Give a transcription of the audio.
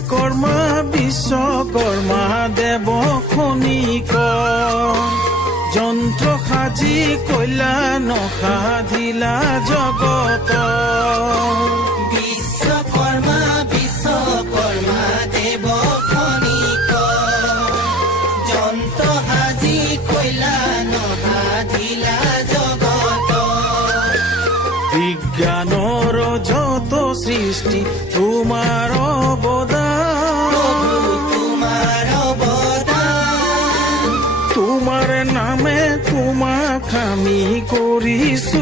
বিশ্বকর্মা বিশ্বকর্মা দেৱ খনিক যন্ত্ৰ সাজি কইলা নসাধিলা জগত বিশ্বকর্মা বিশ্বকর্মা দেব খনিক যন্ত্র হাজি কইলা নহাধিলা জগত বিজ্ঞানৰ যত সৃষ্টি তোমাৰ অৱদান তোমার অবদান তোমাৰ নামে তোমাক আমি কৰিছো